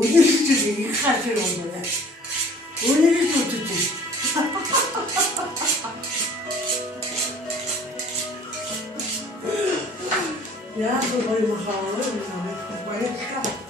오늘이 주지 가지러 온 거야. 오늘이 또 주지. 야, 너 거의 뭐 하는 거야? 뭐야?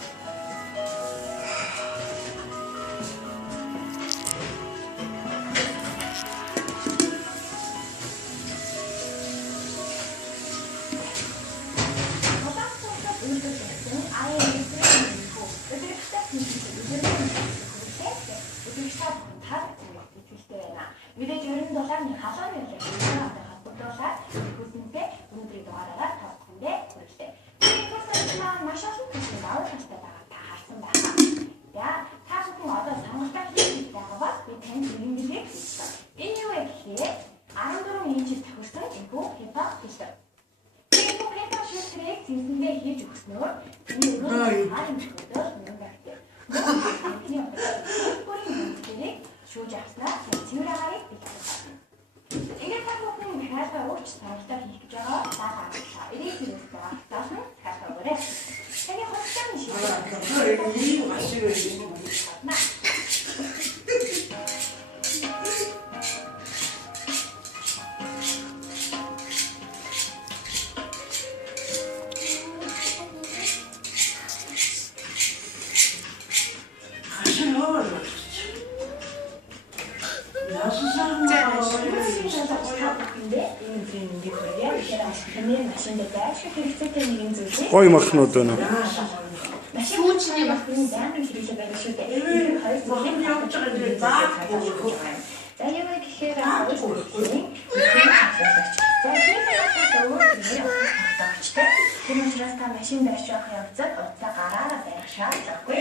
Мэдээж ерөн дулааны хасаар юм шиг үүнтэй холбогдуулаад хүсэнтэй өндрийг дугаараараа тавьчихсан хэрэгтэй. Тэгэхээр маш олон зүйлийг авах хэрэгтэй байгаа та харсан байна. За та бүхэн одоо сонголтоо хийж байгаа бол би танд нэмэлтийг хэлсэн. Энэ юу вэ гэхээр 14 инчээр тохирсон энэхүү хипап хэлсэн. Энэ хипап шилжлийг зинсэндээ хийж өгснөөр энэ өрөө хаан хөдөө юм байна. Энэ шүүж авснаа цэвраагарыг бэлтгэсэн. Тэгээд та бүхэн хаалтаа ууч сонголтоо хийх гэж байгаа дагаа авчлаа. Ирээд ирэх байгаа. Даасан хаалтаа өгөөрэй. Таны хоцсон шийдвэр. Гой махнууд байна. Шүүчний махны дамын хэрэглээ байгаа шүү дээ. Энэ хоёр зүйлийг явж байгаа нэр заа. За яг гэхээр за тэр учраас та машин барьж явах явцад утсаа гараараа барих шаардлагагүй.